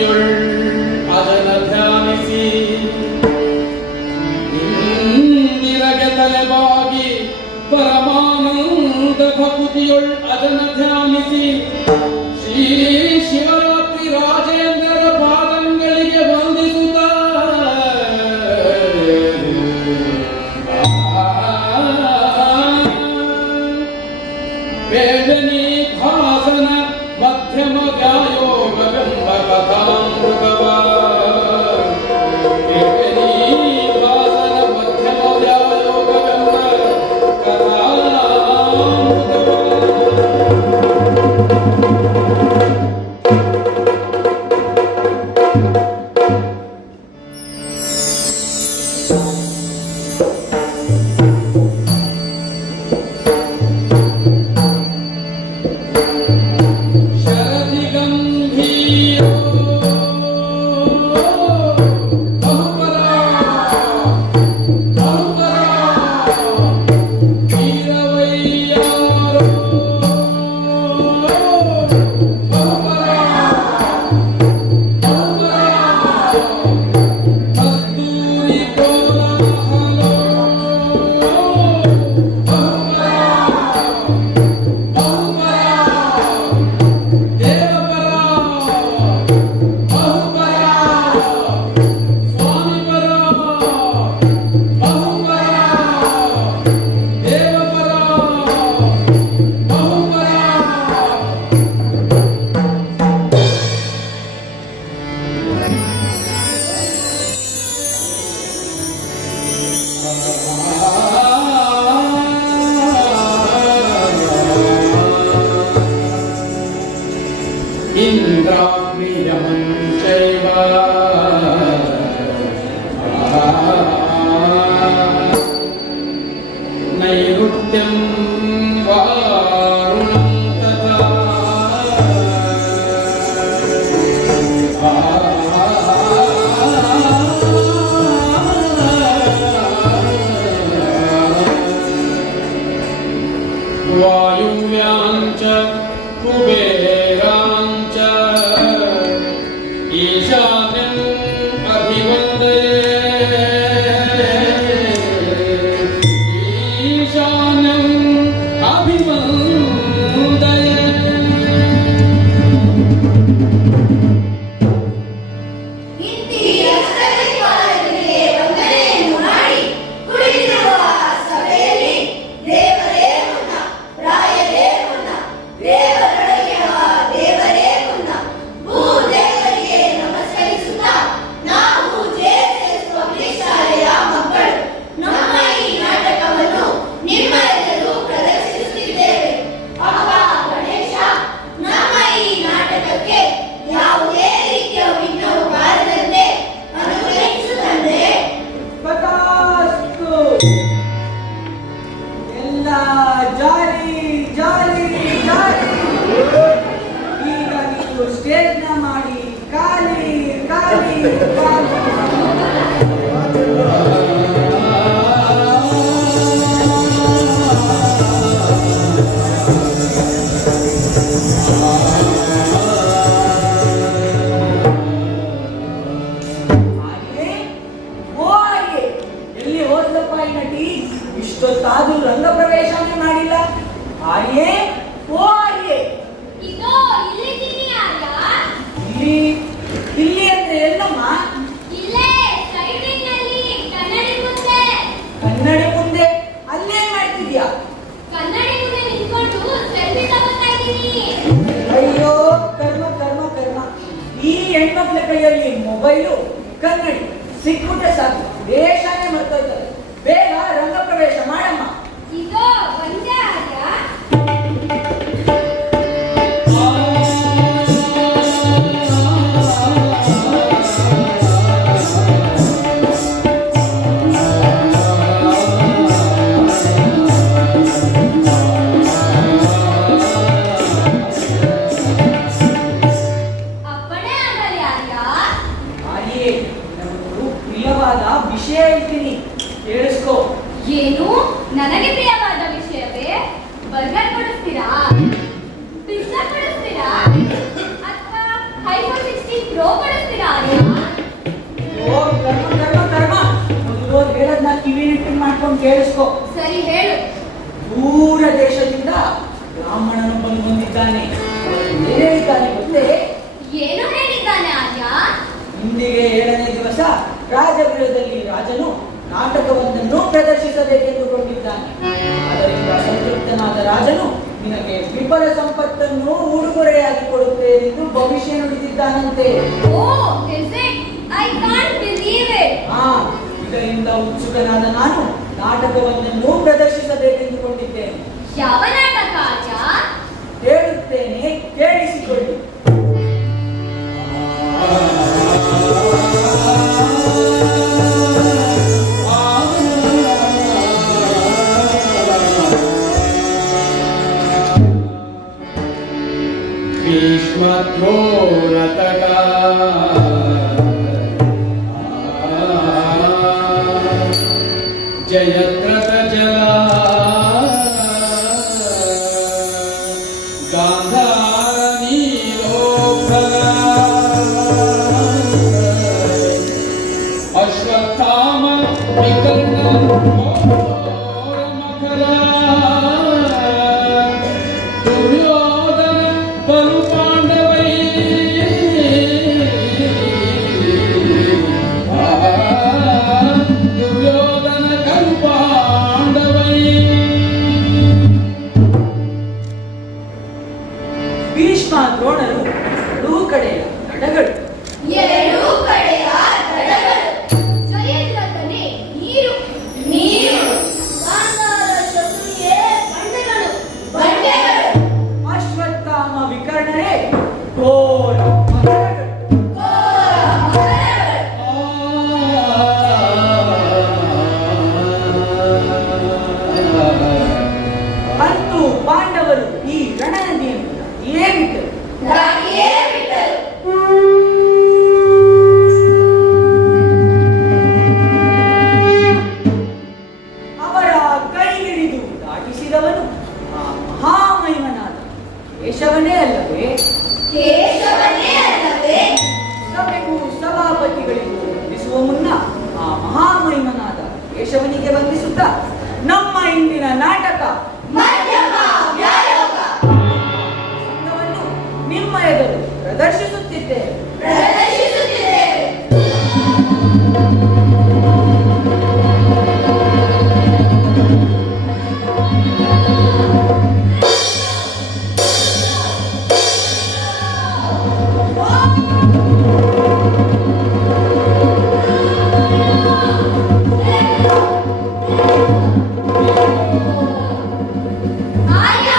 ಭಕುತಿಯುಳ್ ಅದನ ಧ್ಯಾನಿಸಿ ಇಂದಿರಗೆ ತಲೆಬಾಗಿ ಪರಮಾನಂದ ಭಕುತಿಯುಳ್ ಅದನ ಧ್ಯಾನಿಸಿ ಶ್ರೀ ಶಿವರಾತ್ರಿ ರಾಜೇಂದ್ರರ ಪಾದಂಗಳಿಗೆ ವಂದಿಸುತ್ತ ವೇದನಿ ಭಾಸನ ಮಧ್ಯಮ ವ್ಯಾಯೋಗವೆಂಬ ಕಥಾಮೃತವ ವೇದನಿ ಭಾಸನ ಮಧ್ಯಮ ವ್ಯಾಯೋಗವೆಂಬ ಇಂದ್ರಾಗ್ನಿಯಮಂ ಚೈವ ನೈಋತ್ಯಂ ವಾರುಣಂ ತಥಾ ವಾಯುವ್ಯಾಂಚ ಕುಬೇರಾಂಚ ಈಶಾನ್ಯಂ ಅಭಿವಂದಯೇ ಈಶಾನ್ಯಂ ಅಭಿವಂದಯೇ ಸ್ಟೇಜ್ನ ಮಾಡಿ ಖಾಲಿ ಖಾಲಿ ಖಾಲಿ ಎಲ್ಲಿ ಹೋದಪ್ಪ ಈ ನಟಿ ಇಷ್ಟೊತ್ತಾದ್ರೂ ರಂಗ ಪ್ರವೇಶನೇ ಮಾಡಿಲ್ಲ ಆರ್ಯೆ ಓ ಆರ್ಯೆ ಇಲ್ಲಿ ಅಂದ್ರೆ ಎಲ್ಲಮ್ಮ ಕನ್ನಡಿ ಮುಂದೆ ಅಲ್ಲೇ ಮಾಡ್ತಿದ್ಯಾ ಅಯ್ಯೋ ಕರ್ಮ ಕರ್ಮ ಕರ್ಮ ಈ ಹೆಣ್ಮಕ್ಳ ಕೈಯಲ್ಲಿ ಮೊಬೈಲು ಕನ್ನಡಿ ಸಿಕ್ಬಿಟ್ರೆ ಸಾಕು ದೇಶನೇ ಮರ್ತೋಯ್ತದೆ ಬೇಗ ರಂಗ ಪ್ರವೇಶ ಮಾಡಮ್ಮ ವಿಷಯ ಹೇಳ್ತೀನಿ ಕೇಳಿಸ್ಕೋ. ಏನು ನನಗೆ ಪ್ರಿಯವಾದ ವಿಷಯವೇ? ಬರ್ಗರ್ ಕೊಡಿಸ್ತೀರಾ? ಪಿಜ್ಜಾ ಕೊಡಿಸ್ತೀರಾ? ಅಥವಾ ಐಫೋನ್ 16 ದ್ರೋಪಡಿಸ್ತೀರಾ ಆರ್ಯ? ಓ ಕರ್ಮ ಕರ್ಮ ಕರ್ಮ. ಮೊದಲು ಹೇಳದ್ನ ಕಿವಿ ನೆಟ್ಟಿಂಗ್ ಮಾಡ್ಕೊಂಡು ಕೇಳಿಸ್ಕೊ. ಸರಿ ಹೇಳು. ದೂರ ದೇಶದಿಂದ ಬ್ರಾಹ್ಮಣನೊಬ್ಬನು ಬಂದಿದ್ದಾನೆ. ಏನ್ ಹೇಳಿದ್ದಾನೆ ಗೊತ್ತೇ? ಏನು ಹೇಳಿದ್ದಾನೆ ಆರ್ಯ? ಇಂದಿಗೆ 7ನೇ ದಿವಸ ರಾಜಗೃಹದಲ್ಲಿ ರಾಜನು ನಾಟಕವೊಂದನ್ನು ಪ್ರದರ್ಶಿಸಬೇಕೆಂದುಕೊಂಡಿದ್ದಾನೆ. ಅದರಿಂದ ಸಂತೃಪ್ತನಾದ ರಾಜನು ನಿನಗೆ ವಿಫಲ ಸಂಪತ್ತನ್ನು ಉಡುಗೊರೆಯಾಗಿ ಕೊಡುತ್ತೇನೆಂದು ಭವಿಷ್ಯ ನುಡಿದಿದ್ದಾನಂತೆ. ಓ, is it? I can't believe it. ಇದರಿಂದ ಉತ್ಸುಕನಾದ ನಾನು ನಾಟಕವೊಂದನ್ನು ಪ್ರದರ್ಶಿಸಬೇಕೆಂದುಕೊಂಡಿದ್ದೇನೆ. ಯಾವ ನಾಟಕ ಆರ್ಯ? ಹೇಳುತ್ತೇನೆ, ಕೇಳಿಸಿಕೊಳ್ಳಿ. ಭೀಷ್ಮದ್ರೋಣತಕ ಜಯದ್ರಥ ಜಲ ಗಾಂಧಾರ ನೀಲೋತ್ಪಲ ಅಶ್ವತ್ಥಾಮ ವಿಕರ್ಣ ಮಕರ ದುರ್ಯೋಧನ ಬಲು ಪಾಂಡವೈ ದುರ್ಯೋಧನ ಕಲು ಪಾಂಡವೈ. ಭೀಷ್ಮ ದ್ರೋಣರು ಎರಡೂ ಕಡೆಯ ನಡಗಳು. ಎರಡೂ ಕಡೆಯ ದಡಗಳು. ಜಯದ್ರಥನೇ ನೀರು ನೀರು. ಗಾಂಧಾರ ಶತ್ರುಯೇ ಬಂಡೆಗಳು ಬಂಡೆಗಳು. ಅಶ್ವತ್ಥಾಮ ವಿಕರ್ಣರೇ ಘೋರ ಮಕರಗಳು. ಘೋರ ಮಕರಗಳು. ಅಂತೂ ಪಾಂಡವರು ಈ ರಣನದಿಯನ್ನು ದಾಟಿಯೇ ಬಿಟ್ಟರು. ದಾಟಿಯೇ ಬಿಟ್ಟರು. ಅವರ ಕೈ ಹಿಡಿದು ದಾಟಿಸಿದವನು ಆ ಮಹಾಮಹಿಮನಾದ ಕೇಶವನೇ ಅಲ್ಲವೇ? ಕೇಶವನೇ ಅಲ್ಲವೇ? ಸಭೆಗೂ ಸಭಾಪತಿಗಳಿಗೂ ವಂದಿಸುವ ಮುನ್ನ ಆ ಮಹಾಮಹಿಮನಾದ ಕೇಶವನಿಗೆ ವಂದಿಸುತ್ತಾ ನಮ್ಮ ಇಂದಿನ ನಾಟಕ ಮಧ್ಯಮ ವ್ಯಾಯೋಗ ಸಂಘವನ್ನು ನಿಮ್ಮ ಎದುರು ಪ್ರದರ್ಶಿಸುತ್ತಿದ್ದೇವೆ. ಪ್ರದರ್ಶಿಸುತ್ತಿದ್ದೇವೆ. ಆರ್ಯ,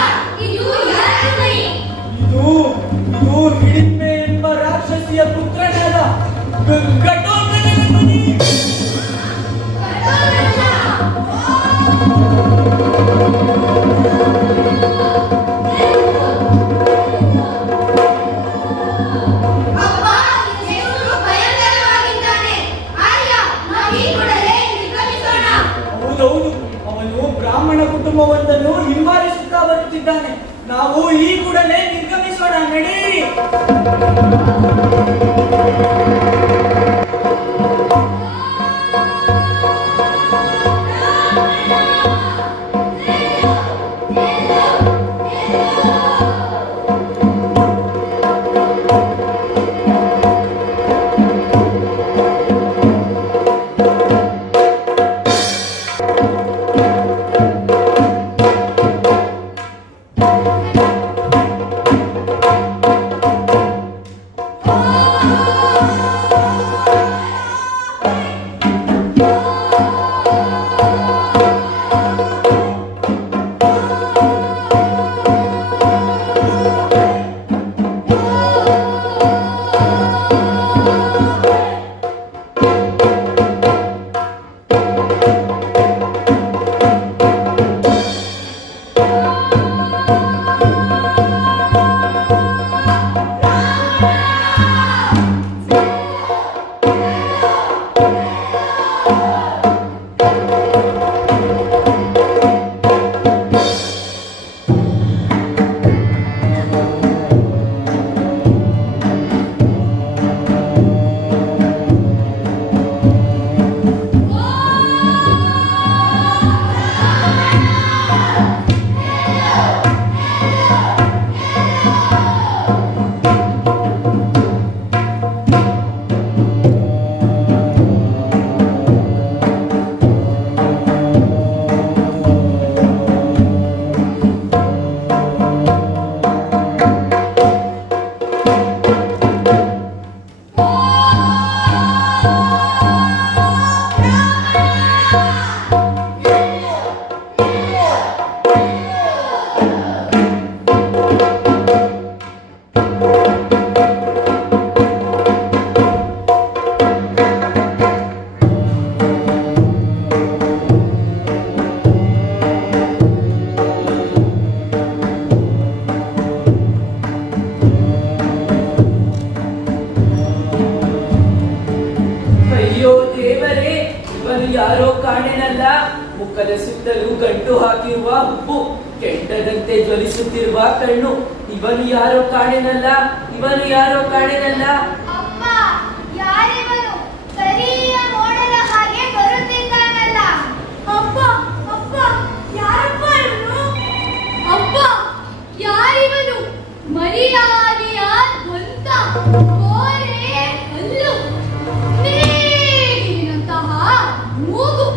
ಇದು ಯಾರ ಮೈ? ಇದು ಇದು ಹಿಡಿಮೆ ಎಂಬ ರಾಕ್ಷಸಿಯ ಪುತ್ರನಾದ ಘಟೋತ್ಕಚನ ಮನೆ. ಅಪ್ಪ, ದೇವರು ಭಯಂಕರವಾಗಿದ್ದಾನೆ. ಆರ್ಯ, ನಾವು ಈ ಕೂಡಲೇ ನಿರ್ಗಮಿಸೋಣ. ಹೌದೌದು, ಅವನು ಬ್ರಾಹ್ಮಣ ಕುಟುಂಬವೊಂದನ್ನು ಹಿಂಬಾಲಿಸುತ್ತಾ ಬರುತ್ತಿದ್ದಾನೆ. ನಾವು ಈ ಕೂಡಲೇ ನಿರ್ಗಮಿಸೋಣ, ನಡೆಯಿರಿ. ಓ ಯಾರೋ ಕಾಣೆನಲ್ಲ, ಮುಖದ ಸುತ್ತಲೂ ಗಂಟು ಹಾಕಿರುವ ಹುಬ್ಬು, ಕೆಂಡದಂತೆ ಜ್ವಲಿಸುತ್ತಿರುವ ಕಣ್ಣು. ಇವನು ಯಾರೋ ಕಾಣೆನಲ್ಲ, ಇವನು ಯಾರೋ ಕಾಣೆನಲ್ಲ. ಅಪ್ಪ, ಯಾರಿವನು? ಕರಿಯ ಮೋಡದ ಹಾಗೆ ಬರುತ್ತಿದ್ದಾನಲ್ಲ. ಅಪ್ಪ, ಅಪ್ಪ, ಯಾರಪ್ಪ ಇವನು? ಅಪ್ಪ, ಯಾರಿವನು? ಮರಿಯಾನೆಯ ಧ್ವಂತ, ಕೋರೆ ಹಲ್ಲು, ನೇಗಿಲಿನಂತಹ ಮೂಗು,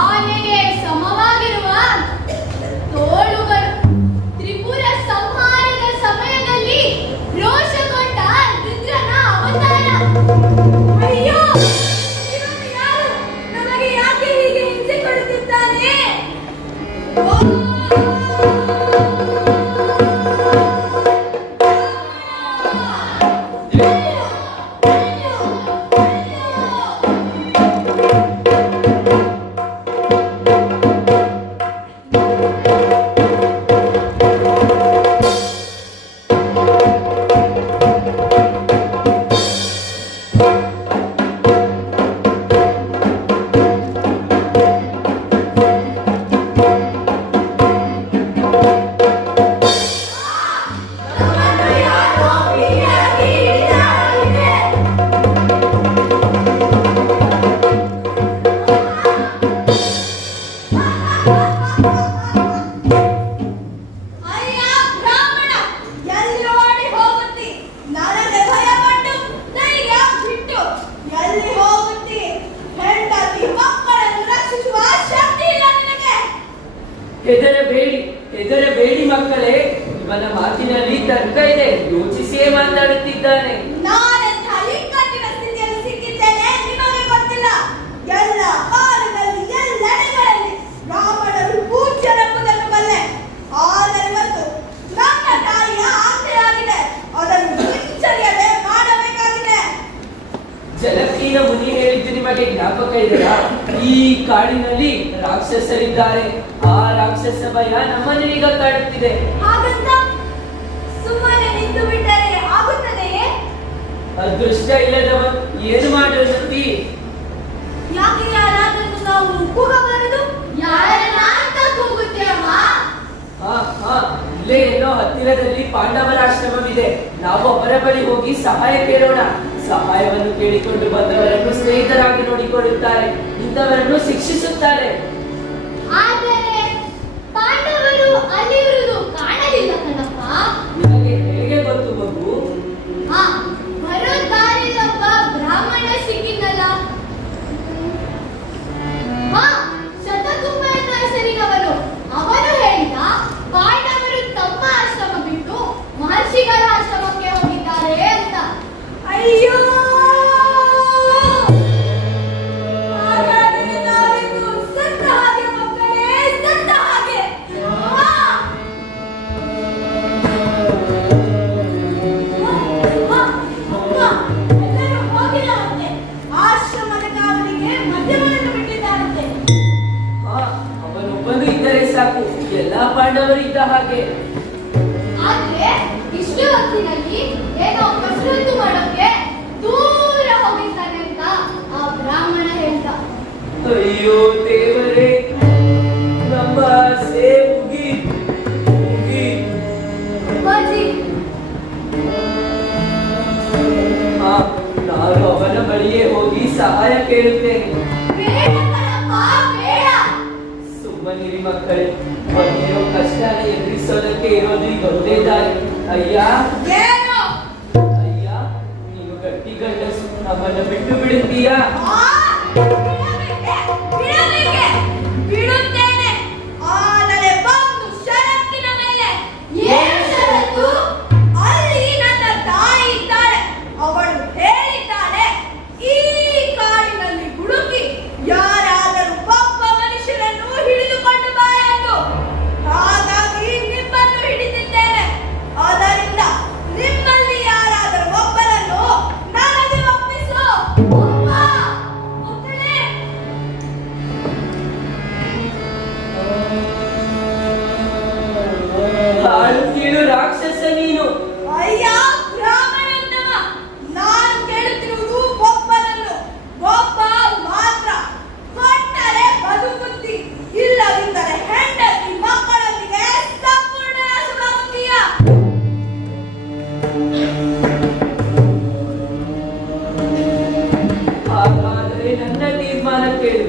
ಆನೆಗೆ ಸಮವಾಗಿರುವ ತೋಳುಗಳು, ತ್ರಿಪುರ ಸಂಹಾರದ ಸಮಯದಲ್ಲಿ ರೋಷಗೊಂಡ ರುದ್ರನ ಅವತಾರ. ಅಯ್ಯೋ, ಇವನು ಯಾರು? ನಮಗೆ ಯಾಕೆ ಹೀಗೆ ಹಿಂಸೆ ಕೊಡುತ್ತಿದ್ದಾನೆ? ಹೆದರಬೇಡಿ, ಹೆದರಬೇಡಿ ಮಕ್ಕಳೇ. ಇವನ ಮಾತಿನಲ್ಲಿ ತರ್ಕ ಇದೆ, ಯೋಚಿಸಿಯೇ ಮಾತನಾಡುತ್ತಿದ್ದಾನೆ. ನಾನೆಂಥ ಇಕ್ಕಟ್ಟಿನ ಸ್ಥಿತಿಯಲ್ಲಿ ಸಿಕ್ಕಿದ್ದೇನೆ ನಿಮಗೆ ಗೊತ್ತಿಲ್ಲ. ಎಲ್ಲ ಕಾಲದಲ್ಲಿ ಎಲ್ಲೆಡೆಗಳಲ್ಲಿ ಬ್ರಾಹ್ಮಣರು ಪೂಜ್ಯರೆಂಬುದನ್ನು ಬಲ್ಲೆ. ಆದರೆ ಇವತ್ತು ನನ್ನ ತಾಯಿಯ ಆಸೆಯಾಗಿದೆ, ಅದನ್ನು ಹಿಂಸರಿಯದೆ ಮಾಡಬೇಕಾಗಿದೆ. ಜಲಕೀನ ಮುನಿ ಹೇಳಿದ್ದು ನಿಮಗೆ ಜ್ಞಾಪಕ ಇದೆಯಾ? ಈ ಕಾಡಿನಲ್ಲಿ ರಾಕ್ಷಸರಿದ್ದಾರೆ. ಆ ರಾಕ್ಷಸ ಭಯ ನಮ್ಮನ್ನೀಗ ಕಾಡುತ್ತಿದೆ. ಹಾಗಂತ ಸುಮ್ಮನೆ ನಿಂತು ಬಿಟ್ಟರೆ ಆಗುತ್ತದೆಯೇ? ಅದೃಷ್ಟ ಇಲ್ಲದವನು ಏನು ಮಾಡುತ್ತಿ? ಯಾಕೆ ಯಾರಾದ್ರೂ ನಾವು ಕೂಗಬಾರದು? ಯಾರನ್ನ ಅಂತ ಕೂಗುತ್ತೇವಮ್ಮ? ಇಲ್ಲೇ ಎಲ್ಲೋ ಹತ್ತಿರದಲ್ಲಿ ಪಾಂಡವರ ಆಶ್ರಮವಿದೆ. ನಾವು ಅವರ ಬಳಿ ಹೋಗಿ ಸಹಾಯ ಕೇಳೋಣ. ಸಹಾಯವನ್ನು ಕೇಳಿಕೊಂಡು ಬಂದವರನ್ನು ಸ್ನೇಹಿತರಾಗಿ ನೋಡಿಕೊಳ್ಳುತ್ತಾರೆ, ಇಂಥವರನ್ನು ಶಿಕ್ಷಿಸುತ್ತಾರೆ. ಆದರೆ ಪಾಂಡವರು ಅಲ್ಲಿರುವುದು ಕಾಣಲಿಲ್ಲ ಕಣಪ್ಪ. ನಿನಗೆ ಹೇಗೆ ಗೊತ್ತು ಮಗು? ಬರೋ ದಾರಿಯೊಬ್ಬ ಬ್ರಾಹ್ಮಣ ಸಿಕ್ಕಿದ್ದಲ್ಲ. ಶತಕುಂಭ ಎನ್ನುವ ಹೆಸರಿನವನು. ಅವನು ಹೇಳಿದ ಪಾಂಡವರು ತಮ್ಮ ಆಶ್ರಮ ಬಿಟ್ಟು ಮಹರ್ಷಿಗಳ ಆಶ್ರಮಕ್ಕೆ ಹೋಗಿದ್ದಾರೆ ಅಂತ. ಅಯ್ಯೋ, ಹಾಗಾದರೆ ನಾವಿನ್ನು ಸತ್ತ ಹಾಗೆ ಮಕ್ಕಳೇ, ಸತ್ತ ಹಾಗೆ. ಎಲ್ಲರೂ ಹೋಗಿಲ್ಲವಂತೆ. ಆಶ್ರಮದ ಕಾವಲಿಗೆ ಮದ್ಯವನ್ನು ಬಿಟ್ಟಿದ್ದಾರಂತೆ. ಅವನೊಬ್ಬನು ಇದ್ದರೆ ಸಾಕು, ಎಲ್ಲಾ ಪಾಂಡವರು ಇದ್ದ ಹಾಗೆ. ಆದ್ರೆ ಇಷ್ಟು ಹೊತ್ತಿನಲ್ಲಿ ಏನೋ ಕಸರತ್ತು ಮಾಡೋಕೆ ದೂರ ಹೋಗಿದ್ದಾನೆ ಅಂತ ಆ ಬ್ರಾಹ್ಮಣ ಹೇಳ್ದ. ಅಯ್ಯೋ ದೇವರೇ, ನಮ್ಮ ಆಸೆ ಮುಗೀತು, ಮುಗೀತು. ಅಪ್ಪಾಜಿ, ನಾನು ಅವನ ಬಳಿಯೇ ಹೋಗಿ ಸಹಾಯ ಕೇಳುತ್ತೇನೆ. ಬೇಡ ಕಣಪ್ಪ, ಬೇಡ. ಸುಮ್ಮನಿರಿ ಮಕ್ಕಳೇ, ಬಂದಿರೋ ಕಷ್ಟನ ಎದುರಿಸೋದಕ್ಕೆ ಇರೋದು ಇದೊಂದೇ ದಾರಿ. ಅಯ್ಯ, ಏನು? ಅಯ್ಯ, ನೀನು ಗಟ್ಟಿ ಗಂಡಸು, ನಮ್ಮನ್ನು ಬಿಟ್ಟು ಬಿಡುತ್ತೀಯಾ? ಬಿಡಬೇಕೆ? ಬಿಡಬೇಕೆ? ಬಿಡುತ್ತೇನೆ. ಆದರೆ ಒಂದು ಷರತ್ತಿನ ಮೇಲೆ. ಏನು ಷರತ್ತು? ಅಲ್ಲಿ ನನ್ನ ತಾಯಿ ಇದ್ದಾಳೆ. ಅವಳು ಹೇಳಿದ್ದಾಳೆ, ಈ ಕಾಡಿನಲ್ಲಿ ಹುಡುಕಿ ಯಾರಾದರೂ ಒಬ್ಬ ಮನುಷ್ಯನನ್ನು ಹಿಡಿದುಕೊಂಡು ಬಾ ಎಂದು. ಹಾಗಾಗಿ ನಿಮ್ಮನ್ನು ಹಿಡಿದಿದ್ದೇನೆ. ಆದ್ದರಿಂದ ನಿಮ್ಮಲ್ಲಿ ಯಾರಾದರೂ ಒಬ್ಬರನ್ನು ನನಗೆ ಒಪ್ಪಿಸು. ಒಬ್ಬ, ಒಬ್ಬನೇ. ಕೇಳು.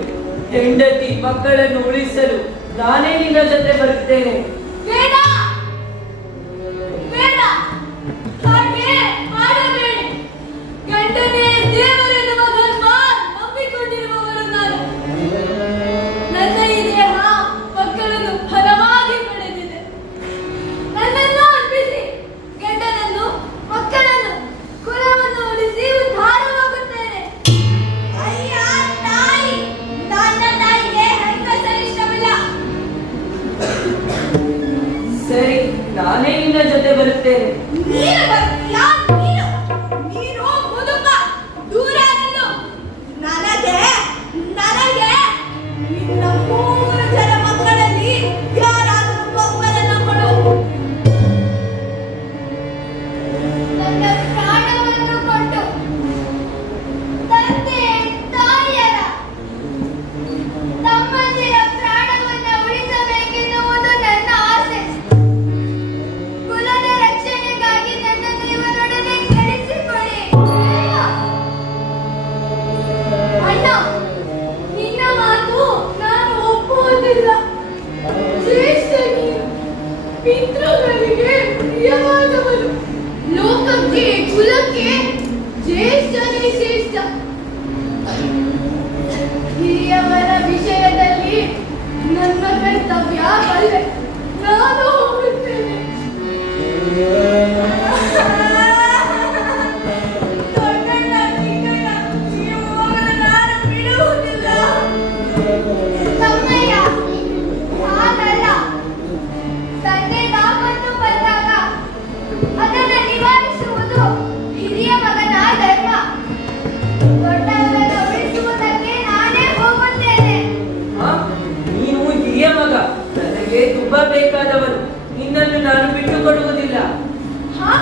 ಹೆಂಡತಿ ಮಕ್ಕಳನ್ನು ಉಳಿಸಲು ನಾನೇ ನಿನ್ನ ಜೊತೆ ಬರುತ್ತೇನೆ. ಬೇಡ ಬೇಡ, ಹಾಗೆ ಮಾಡಬೇಡಿ. ಗಂಡನೇ ದೇವರೆನ್ನುವ ಧರ್ಮ ನಂಬಿಕೊಂಡಿರುವವರು ನಾನು. ನನ್ನ ಈ ದೇಹ ಮಕ್ಕಳನ್ನು ಫಲವಾಗಿ ಪಡೆದಿದೆ. ನನ್ನನ್ನು ಅರ್ಪಿಸಿ ಗಂಡನನ್ನು ಮಕ್ಕಳನ್ನು ಕುಲವನ್ನು ಉಳಿಸಿ ಉದ್ಧಾರವಾಗುತ್ತೇನೆ. ಅಯ್ಯ ತಾಯಿ, ನನ್ನ ತಾಯಿಗೆ ಹೆಂಗಸರ ಇಷ್ಟವಿಲ್ಲ. ಸರಿ, ನಾನೇ ನಿನ್ನ ಜೊತೆ ಬರುತ್ತೇನೆ. ನೀನು ಬರ್ತೀಯಾ? ನೀನು ಮುದುಕ, ದೂರ ನಿಲ್ಲು. ನನಗೆ ನಿನ್ನ 3 ಜನ ಮಕ್ಕಳಲ್ಲಿ ಯಾರಾದರೂ ಒಬ್ಬರನ್ನು ಕೊಡು. ನನ್ನ ಪ್ರಾಣವನ್ನು ಕೊಟ್ಟು ತಂದೆ ತಾಯಿಯರ ತಮ್ಮಂದಿರ ಪ್ರಾಣವನ್ನು ಉಳಿಸಬೇಕೆನ್ನುವುದು ನನ್ನ ಆಸೆ. ಕುಲದ ರಕ್ಷಣೆಗಾಗಿ ನನ್ನನ್ನು ಇವರೊಡನೆ ಕಳಿಸಿಕೊಡಿ. ಅಣ್ಣ, ನಿನ್ನ ಮಾತು ನಾನು ಒಪ್ಪುವುದಿಲ್ಲ. ಶ್ರೇಷ್ಠ ನೀನು, ಪಿತೃಗಳಿಗೆ ಪ್ರಿಯವಾದವನು. ಲೋಕಕ್ಕೆ ಕುಲಕ್ಕೆ ಜ್ಯೇಷ್ಠನೇ ಶ್ರೇಷ್ಠ. ಹಿರಿಯವರ ವಿಷಯದಲ್ಲಿ ನನ್ನ ಕರ್ತವ್ಯ ಬಲ್ಲೆ. ನಾನು ಹೋಗುತ್ತೇನೆ. ದೊಡ್ಡಣ್ಣ, ಚಿಕ್ಕಣ್ಣ, ನೀವು ಹೋಗಲು ನಾನು ಬಿಡುವುದಿಲ್ಲ. ತಮ್ಮಯ್ಯ, ಹಾಗಲ್ಲ. ತಂದೆ ತಾಪತ್ತು ಬಂದಾಗ ಅದನ್ನು ನಿವಾರಿಸುವುದು ಹಿರಿಯ ಮಗನ ಧರ್ಮ. ದೊಡ್ಡವರನ್ನು ಉಳಿಸುವುದಕ್ಕೆ ನಾನೇ ಹೋಗುತ್ತೇನೆ. ಹಾ? ನೀನು ಹಿರಿಯ ಮಗ, ನನಗೆ ತುಂಬಾ ಬೇಕಾದವನು. ನಿನ್ನನ್ನು ನಾನು ಬಿಟ್ಟು ಕೊಡುವುದಿಲ್ಲ. ಹಾ?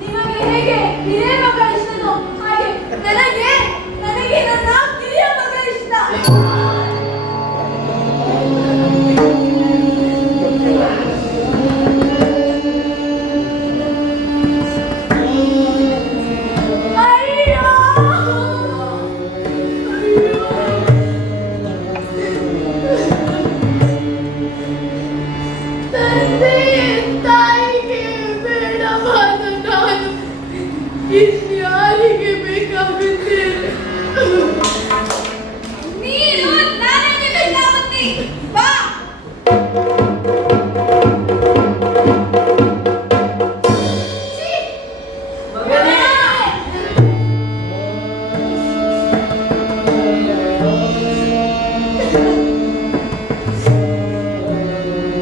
ನಿಮಗೆ ಹೇಗೆ ಹಿರಿಯ ಮಗ ಇಷ್ಟನೋ ಹಾಗೆ ನನಗೆ ನನ್ನ ಕಿರಿಯ ಮಗ ಇಷ್ಟ. ಅಯ್ಯೋ ತಂದೆ ತಾಯಿಗೆ ಬೇಡವಾದ ನಾನು ಇನ್ಯಾರಿಗೆ ಬೇಕಾಗುತ್ತೇನೆ? ನೀನು ನನಗೆ ಬೇಕಾಗುತ್ತಿ. ಬಾ. ಛೀ! ಮಗನೇ,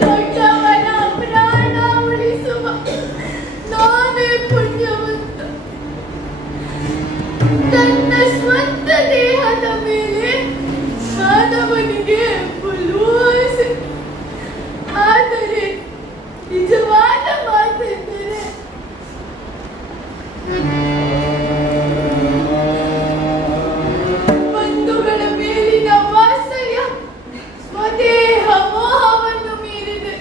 ದೊಡ್ಡವನ ಪ್ರಾಣ ಉಳಿಸುವ ನಾನೇ ಪುಣ್ಯವಂತ. ತನ್ನ ಸ್ವಂತ ದೇಹದ ಮೇಲೆ ಮಾನವನಿಗೆ ಬಲು ಆಸೆ. ಆದರೆ ನಿಜವಾದ ಮಾತೆಂದರೆ ಬಂಧುಗಳ ಮೇಲಿನ ವಾತ್ಸಲ್ಯ ಸ್ವದೇಹ ಮೋಹವನ್ನು ಮೀರಿದೆ.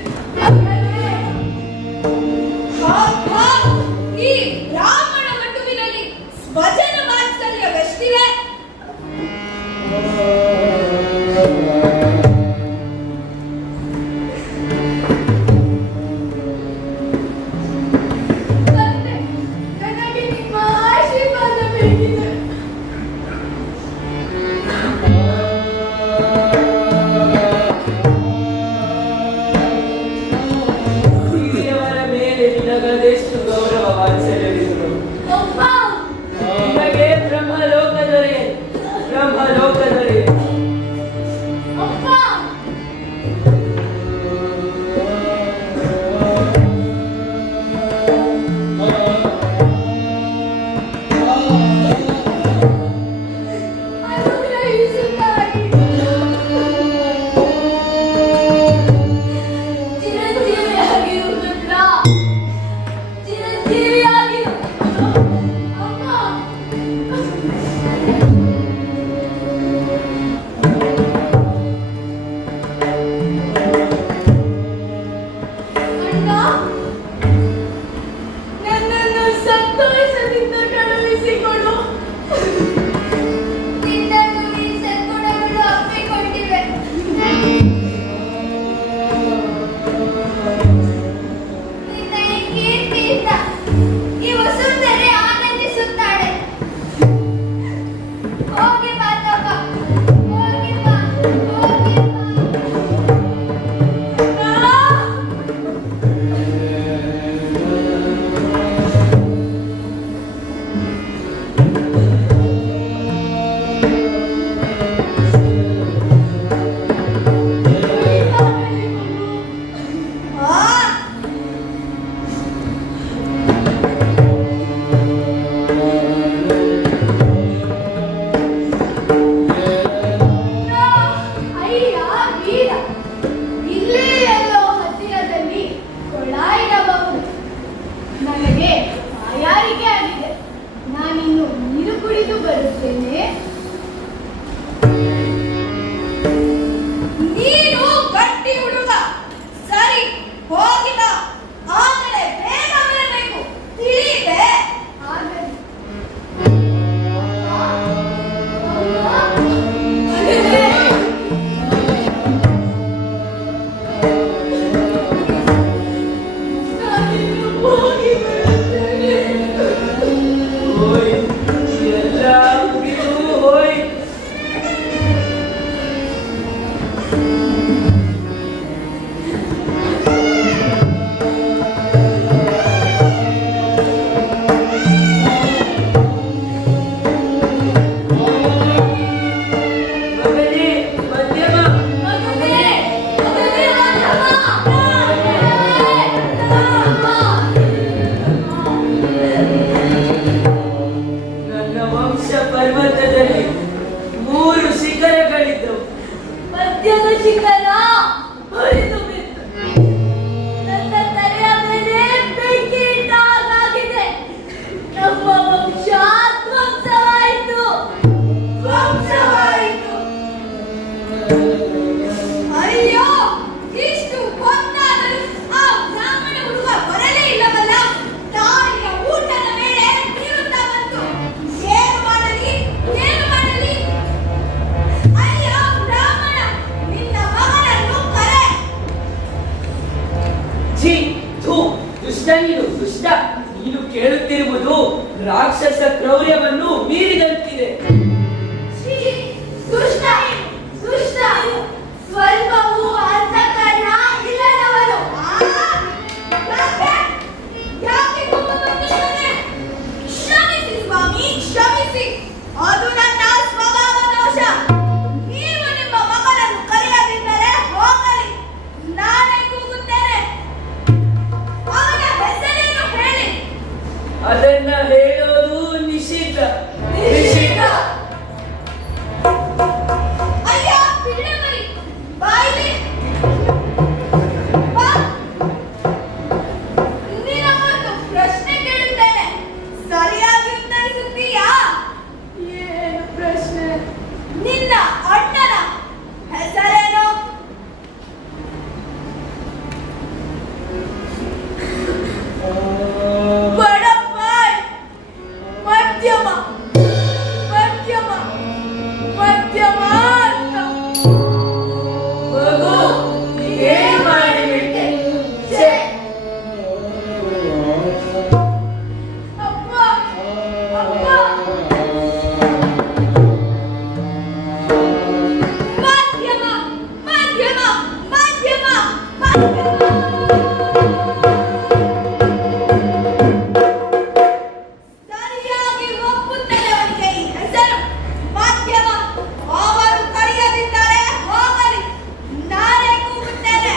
ಈ ಬ್ರಾಹ್ಮಣ ವಟುವಿನಲ್ಲಿ ಸ್ವಜನ ವಾತ್ಸಲ್ಯವೆಷ್ಟಿವೆ? ಬರುತ್ತೇನೆ. ನೀನು ಗಟ್ಟಿ ಹುಡುಗ, ಸರಿ ಹೋಗಿದ ಆದರೆ ಬೇಗ ಬರಬೇಕು, ತಿಳಿಯಿತೆ? ಹೋಯ್ ಎಲ್ಲ ಮುಗಿದು ಹೋಯ್. ಮಗನೇ ಮಧ್ಯಮ, ನನ್ನ ವಂಶ ಪರ್ವತದಲ್ಲಿ 3 ಶಿಖರಗಳಿದ್ದವು. ಮಧ್ಯದ ಶಿಖರ ಹೊರಿದು ಬಿತ್ತು. ನನ್ನ ತಲೆಯ ಮೇಲೆ ಬೆಂಕಿ ಇಟ್ಟ ಹಾಗಾಗಿದೆ. ನಮ್ಮ ವಂಶ ಧ್ವಂಸವಾಯಿತು, ಧ್ವಂಸವಾಯಿತು. ಅಯ್ಯೋ, ಇಷ್ಟು ಹೊತ್ತಾದರೂ ಆ ಬ್ರಾಹ್ಮಣ ಹುಡುಗ ಬರಲೇ ಇಲ್ಲವಲ್ಲ. ತಾಯಿಯ ಊಟದ ಮೇಲೆ ಬೀರುತ್ತಾ ಬಂತು. ಏನು ಮಾಡಲಿ, ಏನು ಮಾಡಲಿ? ಅಯ್ಯೋ ಬ್ರಾಹ್ಮಣ, ನಿನ್ನ ಮಗನನ್ನು ಕರೆ. ಛೀ, ಥು, ದುಷ್ಟ ನೀನು, ದುಷ್ಟ. ನೀನು ಕೇಳುತ್ತಿರುವುದು ರಾಕ್ಷಸ ಕ್ರೌರ್ಯವನ್ನು ಮೀರಿದಂತಿದೆ. ಛೀ, ದುಷ್ಟ, ದುಷ್ಟ. ಸ್ವಲ್ಪವೂ ಅಂತಃಕರಣ ಇಲ್ಲದವನು. ಯಾಕೆ? ಯಾಕೆ ಕೋಪ ಬಂದಿದ್ದಾನೆ? ಕ್ಷಮಿಸಿ ಸ್ವಾಮಿ, ಕ್ಷಮಿಸಿ. ಅದು ನನ್ನ ಸ್ವಭಾವ ದೋಷ. ನೀವು ನಿಮ್ಮ ಮಗನನ್ನು ಕರೆಯದಿದ್ದರೆ ಹೋಗಲಿ, ನಾನೇ ಕೂಗುತ್ತೇನೆ. ಅವನ ಹೆಸರೇನು ಹೇಳಿ. ಅದನ್ನ ಹೇಳೋದು ನಿಷಿದ್ಧ, ನಿಷಿದ್ಧ. ಅಯ್ಯ ಬಿಡಮರಿ, ಬಾಯಿಲಿ ಬಾ. ನಿನ್ನ ಒಂದು ಪ್ರಶ್ನೆ ಕೇಳುತ್ತೇನೆ, ಸರಿಯಾಗಿ ಉತ್ತರಿಸುತ್ತೀಯಾ? ಏನು ಪ್ರಶ್ನೆ? ನಿನ್ನ ಅಣ್ಣನ ಹೆಸರೇನು? ಬಡಪಾಯ್, ಮಧ್ಯಮ, ಮಧ್ಯಮ, ಮಧ್ಯಮ ಅಂತ. ಮಗು, ಏನ್ ಮಾಡಿಬಿಟ್ಟೆ? ಛೇ, ಅಪ್ಪ, ಅಪ್ಪ. ಮಧ್ಯಮ, ಮಧ್ಯಮ, ಮಧ್ಯಮ, ಮಧ್ಯಮ. ಸರಿಯಾಗಿ ಒಪ್ಪುತ್ತದೆ ಅವನಿಗೆ ಈ ಹೆಸರು ಮಧ್ಯಮ. ಅವರು ಕರೆಯದಿದ್ದರೆ ಹೋಗಲಿ, ನಾನೇ ಕೂಗುತ್ತೇನೆ.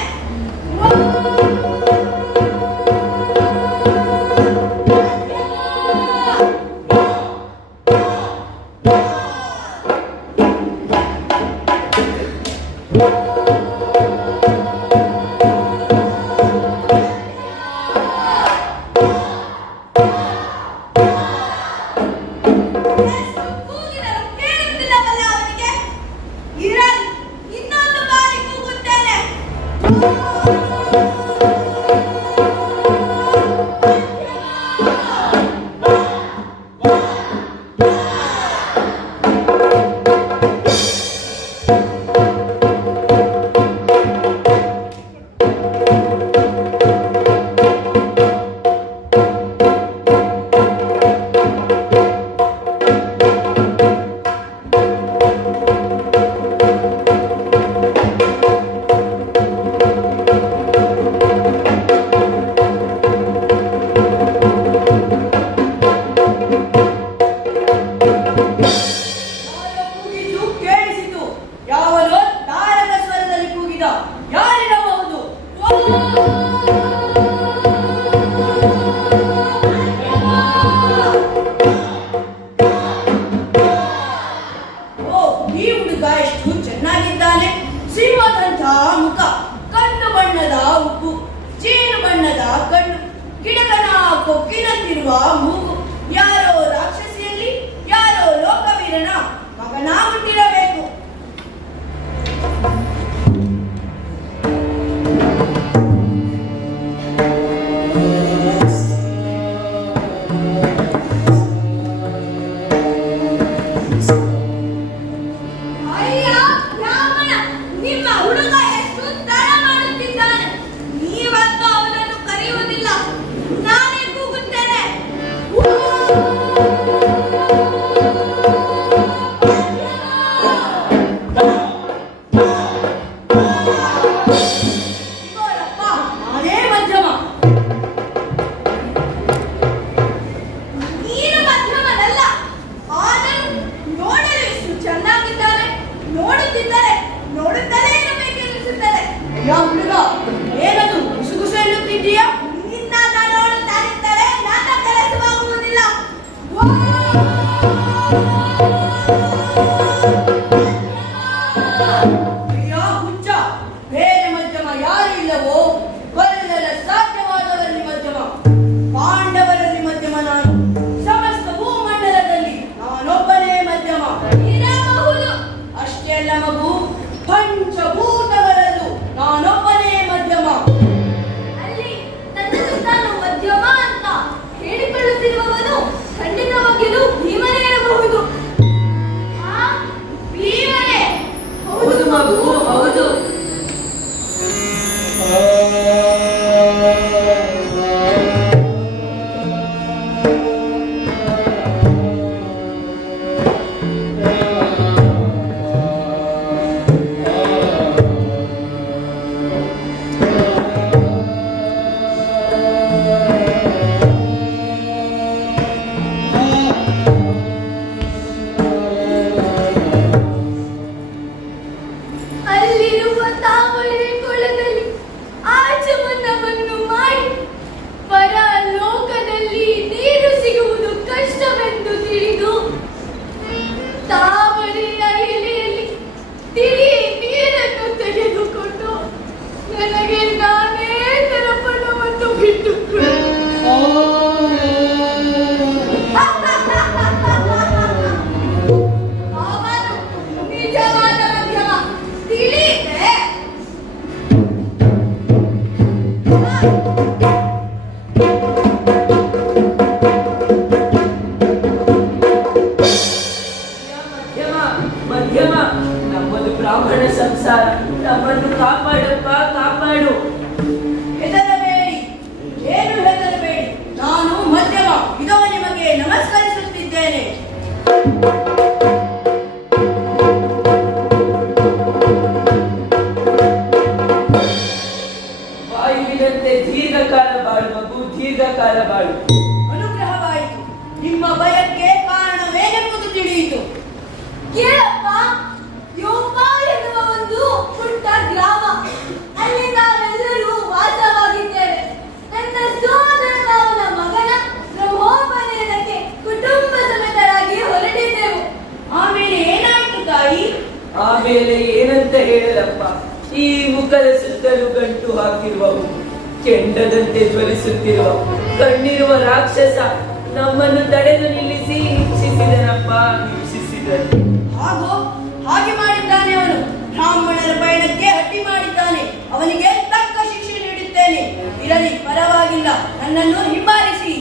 ಎಷ್ಟು ಕೂಗಿದರೂ ಕೇಳುತ್ತಿಲ್ಲವಲ್ಲ ಅವನಿಗೆ? ಇರಲಿ, ಇನ್ನೊಂದು ಬಾರಿ ಕೂಗುತ್ತೇನೆ. ಕೊಕ್ಕಿನಂತಿರುವ ಮೂಗು, ಯಾರೋ ರಾಕ್ಷಸಿಯಲ್ಲಿ ಯಾರೋ ಲೋಕ ವೀರನ ಮಗನಾಗುತ್ತಿರಬೇಕು. ಅಯ್ಯ ಬ್ರಾಹ್ಮಣ, ನಿಮ್ಮ ಹುಡುಗ ಎಷ್ಟು ತಡ ಮಾಡುತ್ತಿದ್ದಾನೆ. ನೀವಂತೂ ಅವನನ್ನು ಕರೆಯುವುದಿಲ್ಲ, ನಾನೇ ಕೂಗುತ್ತೇನೆ. ಇವರಪ್ಪ ನಾನೇ ಮಧ್ಯಮ. ನೀನು ಮಧ್ಯಮನಲ್ಲ, ಆದರೂ ನೋಡಲು ಎಷ್ಟು ಚೆನ್ನಾಗಿದ್ದಾರೆ. ನೋಡುತ್ತಿದ್ದರೆ ನೋಡುತ್ತಲೇ ಇರಬೇಕೆನಿಸುತ್ತದೆ. ಅಯ್ಯ ಹುಡುಗ, ಏನದು ಗುಸುಗುಸು ಎನ್ನುತ್ತಿದ್ದೀಯಾ? ನಿನ್ನಾಗ ನೋಡುತ್ತಾ ಇದ್ದರೆ ನನ್ನ ಕೆಲಸವಾಗುವುದಿಲ್ಲ. ಅಯ್ಯ ಹುಚ್ಚ, ಬೇರೆ ಮಧ್ಯಮ ಯಾರು ಇಲ್ಲವೋ ಕೊಲ್ಲಲು ಸಾಧ್ಯವಾದವರಲ್ಲಿ ಮಧ್ಯಮ. ಪಾಂಡವರಲ್ಲಿ ಮಧ್ಯಮ ನಾನು. ಸಮಸ್ತ ಭೂಮಂಡಲದಲ್ಲಿ ನಾನೊಬ್ಬನೇ ಮಧ್ಯಮ. ಇರಬಹುದು. ಅಷ್ಟೇ ಅಲ್ಲ ಮಗು, ಪಂಚಭೂತಗಳಲ್ಲೂ ನಾನೊಬ್ಬನೇ ಮಧ್ಯಮ. ಅಲ್ಲಿ ತನ್ನನ್ನು ತಾನು ಮಧ್ಯಮ ಅಂತ ಹೇಳಿಕೊಳ್ಳುತ್ತಿರುವವನು ಖಂಡಿತವಾಗಿಯೂ ಭೀಮನೇ ಇರಬಹುದು. ಆ ಭೀಮನೇ? ಹೌದು ಮಗು, ಹೌದು. ಅಲ್ಲಿರುವ ತಾವರೆ ಕೊಳದಲ್ಲಿ ಆಚಮನವನ್ನು ಮಾಡಿ ಪರಲೋಕದಲ್ಲಿ ನೀರು ಸಿಗುವುದು ಕಷ್ಟವೆಂದು ತಿಳಿದು ತಾವರೆಯ ಎಲೆಯಲ್ಲಿ ತಿಳಿ ನೀರನ್ನು ತೆಗೆದುಕೊಂಡು ನನಗೆ ನಾನೇ ತರಪಣವನ್ನು ಬಿಟ್ಟುಕೊಂಡು ಅವನು ನಿಜವಾದ ಮಧ್ಯಮ. ತಿಳಿಯಿತೆ? ಮಧ್ಯಮ ಮಧ್ಯಮ, ನಮ್ಮದು ಬ್ರಾಹ್ಮಣ ಸಂಸಾರ. ನಮ್ಮನ್ನು ಕಾಪಾಡಪ್ಪ, ಕಾಪಾಡು. ಹೆದರಬೇಡಿ, ಏನು ಹೆದರಬೇಡಿ. ನಾನು ಮಧ್ಯಮ. ಇದೋ ನಿಮಗೆ ನಮಸ್ಕರಿಸುತ್ತಿದ್ದೇನೆ. ವಾಯುವಿನಂತೆ ದೀರ್ಘಕಾಲ ಬಾಳು ಮಗು, ದೀರ್ಘಕಾಲ ಬಾಳು. ಅನುಗ್ರಹವಾಯಿತು. ನಿಮ್ಮ ಭಯಕ್ಕೆ ಕಾರಣವೇನೆಂಬುದು ತಿಳಿಯಿತು. ಕೇಳಪ್ಪ, ಯೋಗ ಎನ್ನುವ ಒಂದು ಪುಟ್ಟ ಗ್ರಾಮ. ಅಲ್ಲಿ ನಾವೆಲ್ಲರೂ ವಾಸವಾಗಿದ್ದೇವೆ. ನನ್ನ ಸೋದರನ ಮಗನ ಬ್ರಹ್ಮೋಪನಯನಕ್ಕೆ ಕುಟುಂಬ ಸಮೇತರಾಗಿ ಹೊರಟಿದ್ದೆವು. ಆಮೇಲೆ ಏನಾಯ್ತು ತಾಯಿ? ಆಮೇಲೆ ಏನಂತ ಹೇಳಲಪ್ಪ, ಈ ಮುಖದ ಸುತ್ತಲೂ ಗಂಟು ಹಾಕಿರುವವು, ಕೆಂಡದಂತೆ ಜ್ವಲಿಸುತ್ತಿರುವ ಕಣ್ಣಿರುವ ರಾಕ್ಷಸ ನಮ್ಮನ್ನು ತಡೆದು ನಿಲ್ಲಿಸಿ ಹಿಂಸಿಸಿದನಪ್ಪ, ಹಿಂಸಿಸಿದನು. ಹಾಗೆ ಮಾಡಿದ್ದಾನೆ ಅವನು. ಬ್ರಾಹ್ಮಣರ ಪಯಣಕ್ಕೆ ಅಡ್ಡಿ ಮಾಡಿದ್ದಾನೆ. ಅವನಿಗೆ ತಕ್ಕ ಶಿಕ್ಷೆ ನೀಡುತ್ತೇನೆ. ಇರಲಿ, ಪರವಾಗಿಲ್ಲ, ನನ್ನನ್ನು ಹಿಂಬಾಲಿಸಿ.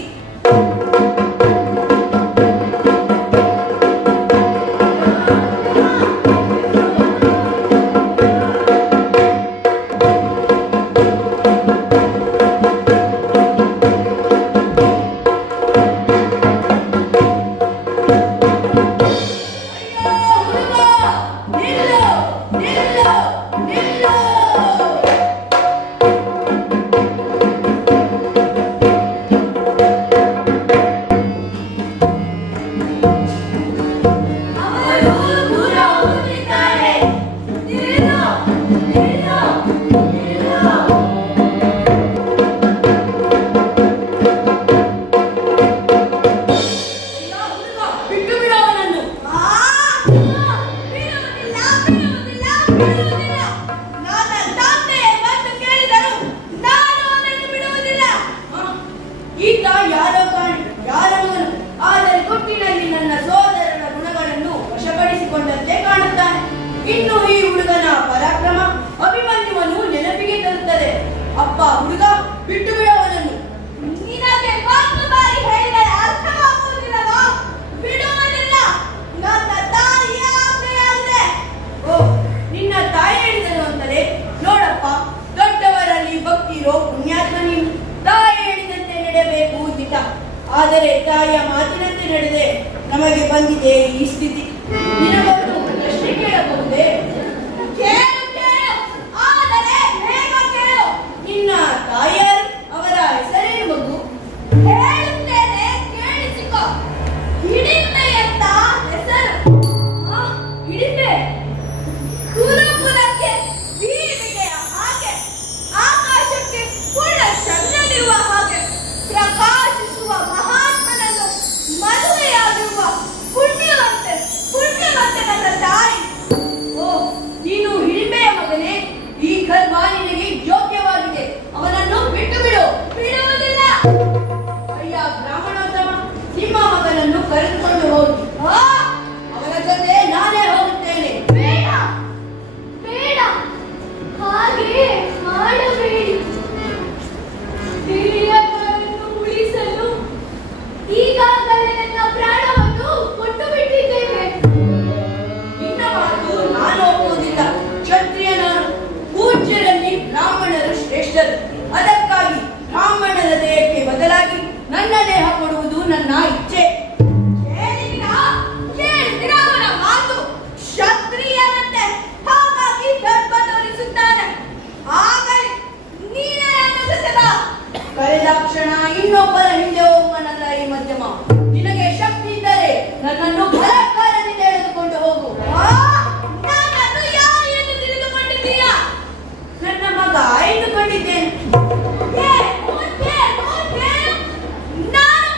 ಆದರೆ ತಾಯಿಯ ಮಾತಿನಂತೆ ನಡೆದೆ ನಮಗೆ ಬಂದಿದೆ ಈ ಸ್ಥಿತಿ. ನಿನಗೊಂದು ಪ್ರಶ್ನೆ ಕೇಳಬಹುದೇ? ಕೇಳು ಕೇಳು, ಆದರೆ ಬೇಗ ಕೇಳು. ನಿನ್ನ ತಾಯಿಯಾರು? ಅವರ ಹೆಸರೇನು ಮಗು? ಹೇಳುತ್ತೇನೆ, ಕೇಳಿಸಿಕೊ. ಹಿಡಿಮೆ ಅಂತ ಹೆಸರು. ಆ, ಹಿಡಿಮೆ ಕುರುಕುಲಕ್ಕೆ ಬೀಳಿಗೆಯ ಹಾಗೆ, ಆಕಾಶಕ್ಕೆ ಪೂರ್ಣ ಚಂದ್ರನಿರುವ ಹಾಗೆ ಪ್ರಕಾಶಿಸುವ ಮಹಾತ್ಮನನ್ನು ಮದುವೆಯಾಗಿರುವ ಪುಣ್ಯವಂತೆ ನನ್ನ ತಾಯಿ. ಓ, ನೀನು ಹಿಡಿಮೆಯ ಮಗನೇ. ಈ ಕರ್ಮ ನಿನಗೆ ಯೋಗ್ಯವಾಗಿದೆ. ಅವನನ್ನು ಬಿಟ್ಟು ಬಿಡು. ಬಿಡುವುದಿಲ್ಲ. ಅಯ್ಯ ಬ್ರಾಹ್ಮಣೋತ್ತಮ, ನಿಮ್ಮ ಮಗನನ್ನು ಕರೆದುಕೊಂಡು ಹೋಗಿ. ಆ, ಅವನ ಜೊತೆ ನಾನೇ ಹೋಗುತ್ತೇನೆ. ಬೇಡ ಬೇಡ, ಹಾಗೆ ಮಾಡಬೇಡಿ. ಹಿರಿಯರನ್ನು ಉಳಿಸಲು ಈಗಾಗಲೇ ನನ್ನ ಪ್ರಾಣವನ್ನು ಕೊಟ್ಟು ಬಿಟ್ಟಿದ್ದೇವೆ. ನಿನ್ನ ಮಾತು ನಾನು ಒಪ್ಪುವುದಿಲ್ಲ. ಕ್ಷತ್ರಿಯ ನಾನು. ಪೂಜ್ಯರಲ್ಲಿ ಬ್ರಾಹ್ಮಣರು ಶ್ರೇಷ್ಠರು. ಅದಕ್ಕಾಗಿ ಬ್ರಾಹ್ಮಣರ ದೇಹಕ್ಕೆ ಬದಲಾಗಿ ನನ್ನ ದೇಹ ಕೊಡುವುದು ನನ್ನ ಇಚ್ಛೆ. ಕೇಳಿದಿರಾ ಅವನ ಮಾತು? ಕ್ಷತ್ರಿಯನಂತೆ ಹಾಗಾಗಿ ಗರ್ಭ ತೋರಿಸುತ್ತಾನೆ. ಆಗಲಿ ನೀನೇ ಅನ್ನಿಸುತ್ತದ. ಕರೆದ ಕ್ಷಣ ಇನ್ನೊಬ್ಬರ ಹಿಂದೆ ಹೋಗುವನಲ್ಲ ಈ ಮಧ್ಯಮ. ನಿನಗೆ ಶಕ್ತಿ ಇದ್ದರೆ ನನ್ನನ್ನು ಬಲಾತ್ಕಾರದಿಂದ ಎಳೆದುಕೊಂಡು ಹೋಗು. ನನ್ನನ್ನು ಯಾರು ಎಂದು ತಿಳಿದುಕೊಂಡಿದ್ದೀಯಾ? ನನ್ನ ಮಗ ಆಯ್ದುಕೊಂಡಿದ್ದೇನೆ. ನಾನು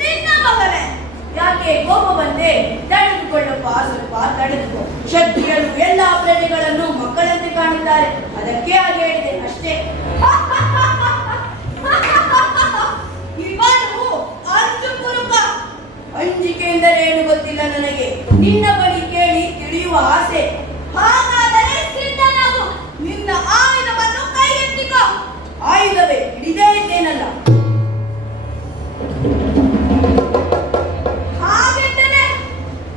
ನಿನ್ನ ಮಗನೇ. ಯಾಕೆ ಕೋಪ ಬಂದೆ? ತಡೆದುಕೊಳ್ಳಪ್ಪ, ಸ್ವಲ್ಪ ತಡೆದುಕೋ. ಕ್ಷತ್ರಿಯರು ಎಲ್ಲ ಪ್ರಜೆಗಳನ್ನು ಮಕ್ಕಳಂತೆ ಕಾಣುತ್ತಾರೆ. ಅದಕ್ಕೆ ಹಾಗೆ ಹೇಳಿದೆ ಅಷ್ಟೇ. ಇವನು ಅಂಜು ಕುರುಕ. ಅಂಜಿಕೆ ಎಂದರೆ ಏನು ಗೊತ್ತಿಲ್ಲ ನನಗೆ. ನಿನ್ನ ಬಳಿ ಕೇಳಿ ತಿಳಿಯುವ ಆಸೆ. ಹಾಗಾದರೆ ಸಿದ್ಧನಾಗು. ನಿನ್ನ ಆಯುಧವನ್ನು ಕೈಗೆತ್ತಿಕೋ. ಆಯುಧವೇ ಹಿಡಿದೇ ಇದ್ದೇನಲ್ಲ. ಹಾಗೆಂದರೆ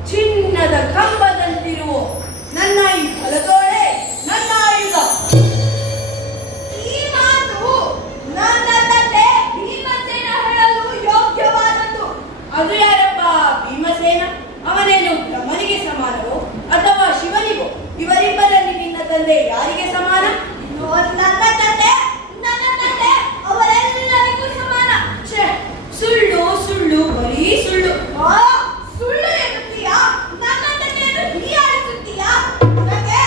ಚಿನ್ನದ ಕಂಬದಂತಿರುವ ನನ್ನ ಈ ಬಲತೋಳೆ ನನ್ನ ಆಯುಧ. ಈ ಮಾತು ನನ್ನ ತಂದೆ ಭೀಮಸೇನ ಹೇಳಲು ಯೋಗ್ಯವಾದದ್ದು. ಅದು ಯಾರಪ್ಪ ಭೀಮಸೇನ? ಅವನೇನು ಬ್ರಹ್ಮನಿಗೆ ಸಮಾನವೋ ಅಥವಾ ಶಿವನಿಗೋ? ಇವರಿಬ್ಬರಲ್ಲಿ ನಿನ್ನ ತಂದೆ ಯಾರಿಗೆ ಸಮಾನ? ನನ್ನ ತಂದೆ ಅವರೆಲ್ಲರಿಗೂ ಸಮಾನ. ಛೆ, ಸುಳ್ಳು ಸುಳ್ಳು, ಬರೀ ಸುಳ್ಳು. ಸುಳ್ಳು ಎನ್ನುತ್ತೀಯಾ? ನನ್ನ ತಂದೆಯನ್ನು ಹೀಯಾಳಿಸುತ್ತೀಯಾ? ನನಗೆ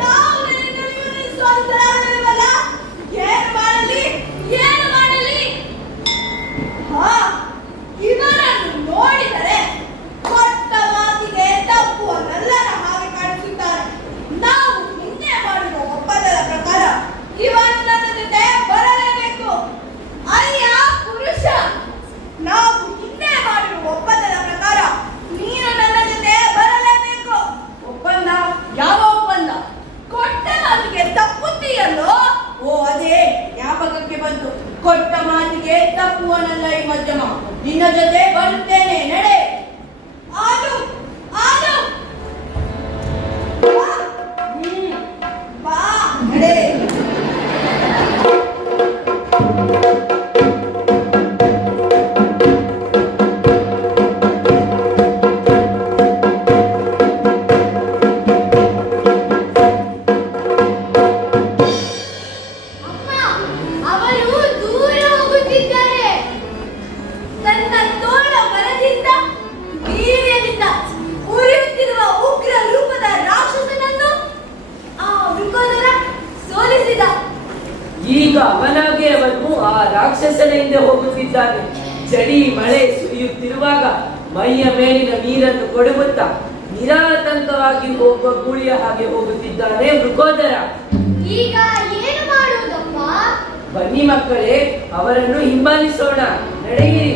ಯಾವ ಇವನನ್ನು ಸೋಲಿಸಲಾಗಲಿಲ್ಲವಲ್ಲ? ಏನು ಮಾಡಲಿ, ಏನು ಮಾಡಲಿ? ಹಾ, ಇವನನ್ನು ನೋಡಿದರೆ ಕೊಟ್ಟ ಮಾತಿಗೆ ತಪ್ಪುವನ್ನೆಲ್ಲರ ಹಾಗೆ ಕಾಣಿಸುತ್ತಾನೆ. ನಾವು ನಿನ್ನೆ ಮಾಡಿದ ಒಪ್ಪಂದದ ಪ್ರಕಾರ ಇವನು ನನ್ನ ಜೊತೆ ಬರಲೇಬೇಕು. ಅಯ್ಯ ಪುರುಷ, ನಾವು ನಿನ್ನೆ ಮಾಡಿರುವ ಒಪ್ಪಂದದ ಪ್ರಕಾರ ನೀನು ನನ್ನ ಜೊತೆ ಬರಲೇಬೇಕು. ಒಪ್ಪಂದ? ಯಾವ ಒಪ್ಪಂದ? ಕೊಟ್ಟ ಮಾತಿಗೆ ತಪ್ಪುತ್ತೀಯಲ್ಲೋ? ಓ ಅದೇ ಜ್ಞಾಪಕಕ್ಕೆ ಬಂತು. ಕೊಟ್ಟ ಮಾತಿಗೆ ತಪ್ಪುವನಲ್ಲ ಈ ಮಧ್ಯಮ. ನಿನ್ನ ಜೊತೆ ಬರುತ್ತೇನೆ, ನಡೆ. ಆನು ಆನು ಬಾ. ಬಾ, ನಡೆ. ಅಮ್ಮ, ಅವರು ದೂರ ಹೋಗುತ್ತಿದ್ದಾರೆ. ತನ್ನ ತೋಳ ಬಲದಿಂದ ವೀರ್ಯದಿಂದ ಉರಿಯುತ್ತಿರುವ ಉಗ್ರ ರೂಪದ ರಾಕ್ಷಸನನ್ನು ಆ ಮೃಗೋದರ ಸೋಲಿಸಿದ. ಈಗ ಅವನಾಗೆ ಅವನು ಆ ರಾಕ್ಷಸನ ಹಿಂದೆ ಹೋಗುತ್ತಿದ್ದಾನೆ. ಚಳಿ ಮಳೆ ಸುರಿಯುತ್ತಿರುವಾಗ ಮೈಯ ಮೇಲಿನ ನೀರನ್ನು ಕೊಡುತ್ತಾ ನಿರಾತಂಕವಾಗಿ ಹೋಗುವ ಗೂಳಿಯ ಹಾಗೆ ಹೋಗುತ್ತಿದ್ದಾನೆ ಮೃಗೋದರ. ಈಗ ಏನು ಮಾಡುವುದಪ್ಪ? ಬನ್ನಿ ಮಕ್ಕಳೇ, ಅವರನ್ನು ಹಿಂಬಾಲಿಸೋಣ, ನಡೆಯಿರಿ.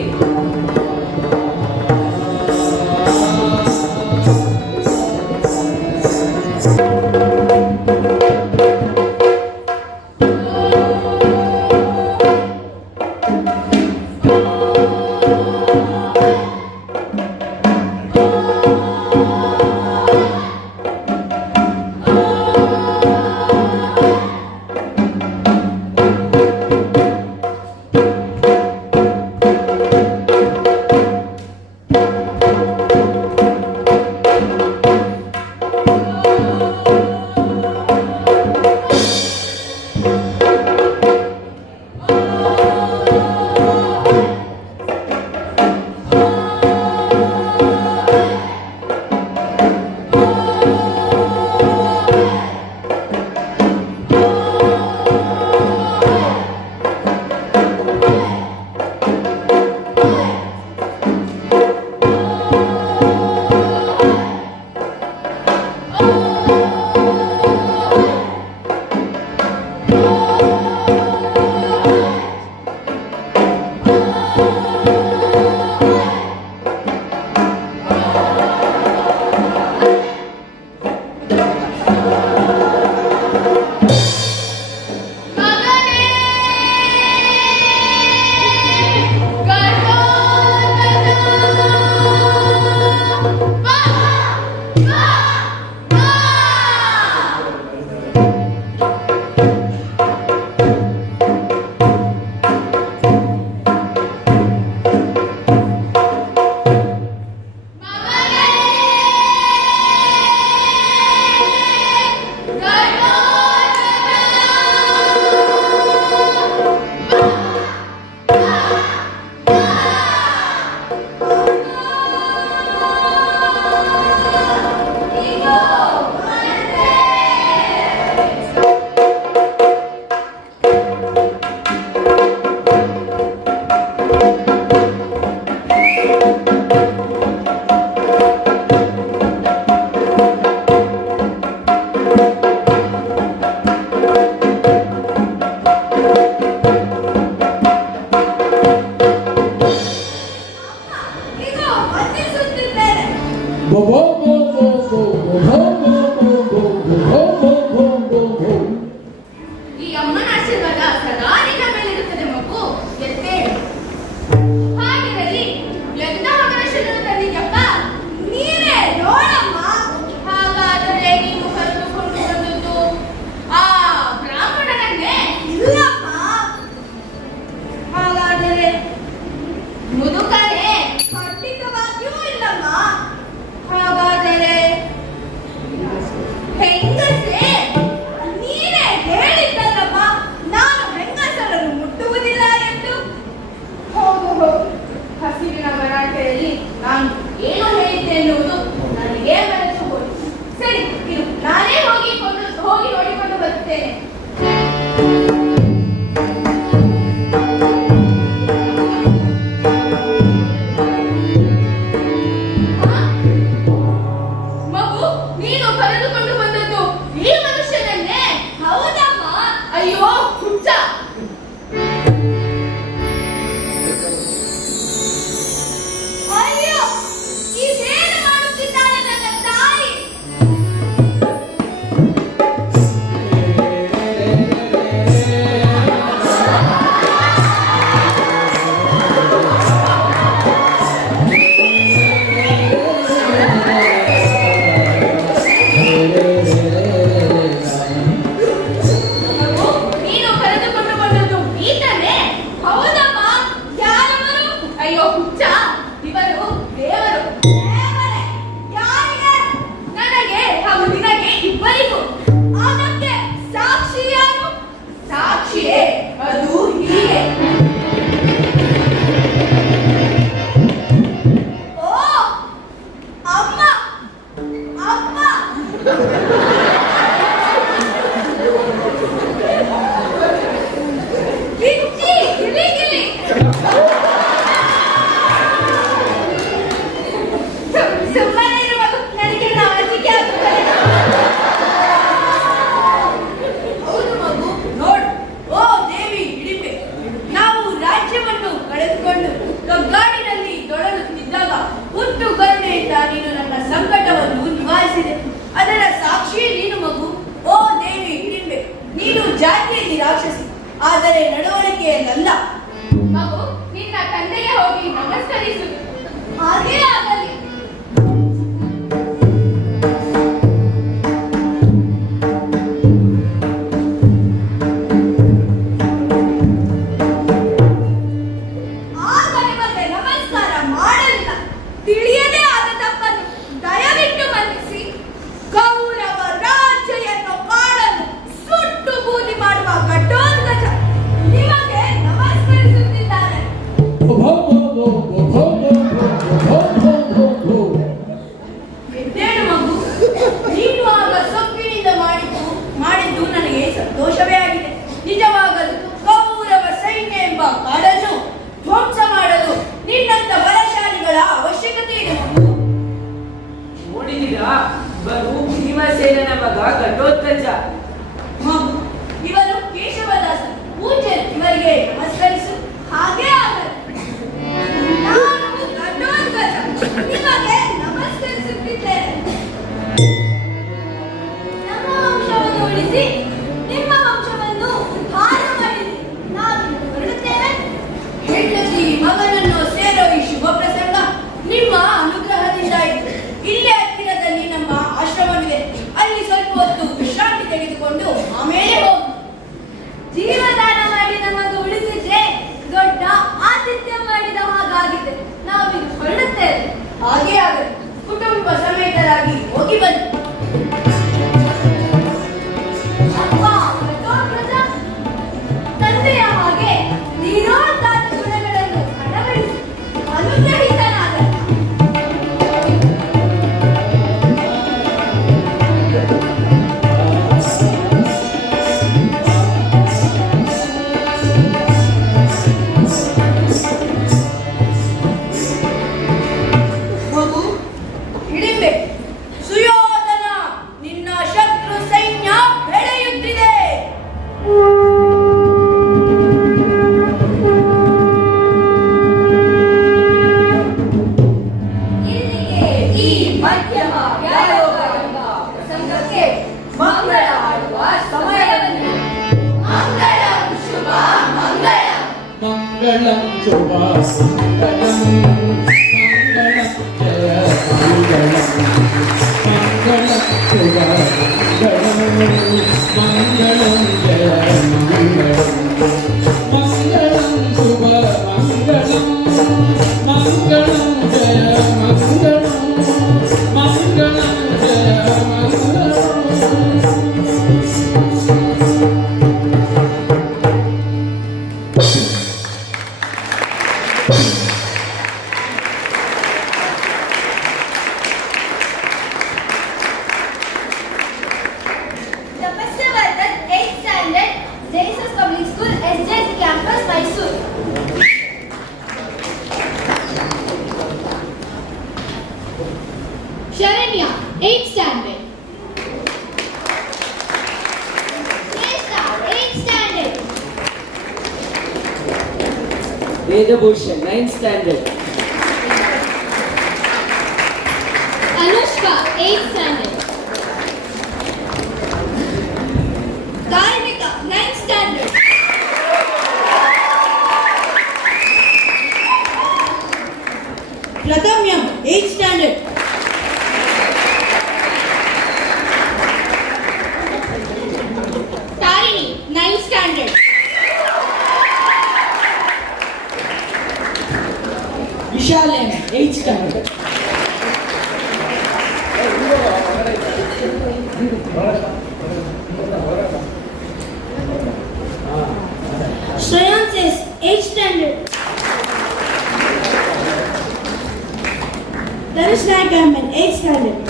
ಅದಕ್ಕೆ ಸಾಕ್ಷಿ ಯಾರು? ಸಾಕ್ಷಿಯೇ ಅದು ಹೀಗೆ. ಓ ಅಮ್ಮ ಅಮ್ಮ ಗಿಚ್ಚಿ ಗಿಲಿ ಗಿಲಿ ಸುಮ್ಮನೆ ಇರುವ ನನಗೆ ನಾಚಿಕೆ ಆಗುತ್ತದೆ. ಹೌದು ಮಗು, ನೋಡು. ಓ ದೇವಿ ಹಿಡಿಂಬೆ, ನಾವು ರಾಜ್ಯವನ್ನು ಕಳೆದುಕೊಂಡು ಕಗ್ಗಾಡಿನಲ್ಲಿ ತೊಳಲುತ್ತಿದ್ದಾಗ ಹುಟ್ಟು ಕರುಣೆಯಿಂದ ನೀನು ನನ್ನ ಸಂಕಟವನ್ನು ನಿವಾರಿಸಿದೆ. ಅದರ ಸಾಕ್ಷಿ ನೀನು ಮಗು. ಓ ದೇವಿ ಹಿಡಿಂಬೆ, ನೀನು ಜಾತಿಯಲ್ಲಿ ರಾಕ್ಷಸಿ, ಆದರೆ ನಡವಳಿಕೆಯಲ್ಲ. ಮಗು, ನಿನ್ನ ತಂದೆಗೆ ಹೋಗಿ ನಮಸ್ಕರಿಸು. ಹಾಗೇ ಆಗಲಿ. ಆಗ ನಿಮಗೆ ನಮಸ್ಕಾರ ಮಾಡಲಿಲ್ಲ. ತಿಳಿಯದೇ ಆದ ತಪ್ಪನ್ನು ದಯವಿಟ್ಟು ಮನ್ನಿಸಿ. ಕೌರವ ರಾಜ್ಯವನ್ನು ಕಾಡಲು ಸುಟ್ಟು ಬೂದಿ ಮಾಡುವ ಘಟೋತ್ಕಚ ನಿಮಗೆ ನಮಸ್ಕರಿಸುತ್ತಿದ್ದಾರೆ. ಎದ್ದೇಳು ಮಗು, ನೀನು ಆಗ ಸೊಕ್ಕಿನಿಂದ ಮಾಡಿದ್ದು ನನಗೆ ಸಂತೋಷವೇ ಆಗಿದೆ. ನಿಜವಾಗಲು ಕೌರವ ಸೈನ್ಯ ಎಂಬ ಕಾಡನ್ನು ಧ್ವಂಸ ಮಾಡಲು ನಿನ್ನಂತ ಬಲಶಾಲಿಗಳ ಅವಶ್ಯಕತೆ ಇದೆ ಮಗು. ನೋಡಿದಿರಾ, ಬರು ಭೀಮಸೇನನ ಮಗ ಘಟೋತ್ಕಚ. ಮಗು, ಇವರು ಕೇಶವದಾಸ ಪೂಜ್ಯರು, ಇವರಿಗೆ ನಮಸ್ಕರಿಸು. ಹಾಗೇ ಆಗಲಿ. ನಾನು ಘಟೋತ್ಕಚ ನಿಮಗೆ ನಮಸ್ಕರಿಸುತ್ತಿದ್ದೇನೆ. ನಮ್ಮ ವಂಶವನ್ನು ಉಳಿಸಿ ನಿಮ್ಮ ವಂಶವನ್ನು ಉದ್ಧಾರ ಮಾಡಿರಿ. ನಾವು ಹೊರಡುತ್ತೇವೆ. ಹೆಂಡತಿ ಮಗನನ್ನು ಸೇರೋ ಈ ಶುಭ ಪ್ರಸಂಗ ನಿಮ್ಮ ಅನುಗ್ರಹದಿಂದಾಯಿತು. ಇಲ್ಲೇ ಹತ್ತಿರದಲ್ಲಿ ನಮ್ಮ ಆಶ್ರಮವಿದೆ. ಅಲ್ಲಿ ಸ್ವಲ್ಪ ಹೊತ್ತು ವಿಶ್ರಾಂತಿ ತೆಗೆದುಕೊಂಡು ಆಮೇಲೆ ಹೋಗು. ಜೀವದಾನ ಮಾಡಿ ನಮಗೆ ಉಳಿಸಿದ್ರೆ ದೊಡ್ಡ ಆತಿಥ್ಯ ಮಾಡಿದ ಹಾಗಾಗಿದೆ. ನಾವೀಗ ಹೊರಡುತ್ತೇವೆ. ಹಾಗೆ ಆಗಲಿ, ಕುಟುಂಬ ಸಮೇತರಾಗಿ ಹೋಗಿ ಬನ್ನಿ. ಅಪ್ಪ ಘಟೋತ್ಕಚ, ತಂದೆಯ ಹಾಗೆ ಧೀರೋದಾತ್ತ ಗುಣಗಳನ್ನು ಅಳವಡಿಸಿ ಅನುಗ್ರಹಿತನಾದ. ಮಗು, ಹಿಡಿಂಬೆ, ಸುಯೋಧನ, ನಿನ್ನ ಶತ್ರು ಸೈನ್ಯ ಬೆಳೆಯುತ್ತಿದೆ. ಇಲ್ಲಿಗೆ ಈ ಮಧ್ಯಮ ವ್ಯಾಯೋಗ ಎಂಬ ಪ್ರಸಂಗಕ್ಕೆ ಮಂಗಳ ಹಾಡುವ ಸಮಯವನ್ನು. ಮಂಗಳಂ ಶುಭ ಮಂಗಳಂ. ಮಂಗಳಂ ಶುಭ ಮಂಗಳಂ ಮಂಗಳಂ ಜಯ ಮಂಗಳಂ ಮಂಗಳಂ ಶುಭ ಮಂಗಳಂ ಮಂಗಳಂ ಜಯ ಮಂಗಳಂ ಮಂಗಳಂ ಶುಭ ಮಂಗಳಂ ಮಂಗಳಂ ಜಯ ಮಂಗಳಂ ಮಂಗಳಂ ಜಯ ಮಂಗಳಂ. ತಪಸ್ಸವರ್ಧನ್ 8th standard JSS Public School, SJS Campus, Mysore. Sharanya 8th standard. Shrestha 8th standard. ವೇದಭೂಷಣ್ 9th standard. Anushka 8th standard. Karmika 9th standard. Pratamyam 8th standard. Tarini 9th standard. Vishalem 8th standard. standard.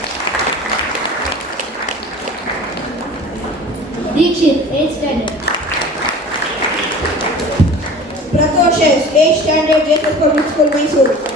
Dikshit, 8th standard. Pratoshes, 8th standard, JSS Public School, Mysore.